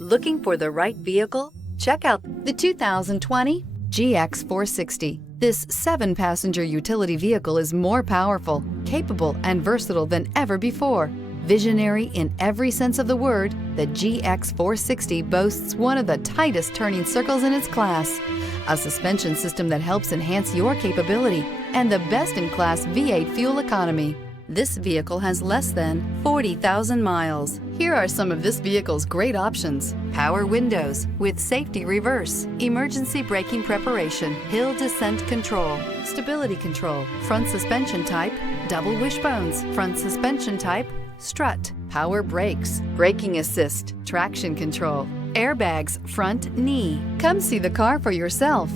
Looking for the right vehicle? Check out the 2020 GX 460. This 7-passenger utility vehicle is more powerful, capable, and versatile than ever before. Visionary in every sense of the word, the GX 460 boasts one of the tightest turning circles in its class, a suspension system that helps enhance your capability, and the best-in-class V8 fuel economy. This vehicle has less than 40,000 miles. Here are some of this vehicle's great options: power windows with safety reverse, emergency braking preparation, hill descent control, stability control, front suspension type, double wishbones, front suspension type, strut, power brakes, braking assist, traction control, airbags, front knee. Come see the car for yourself.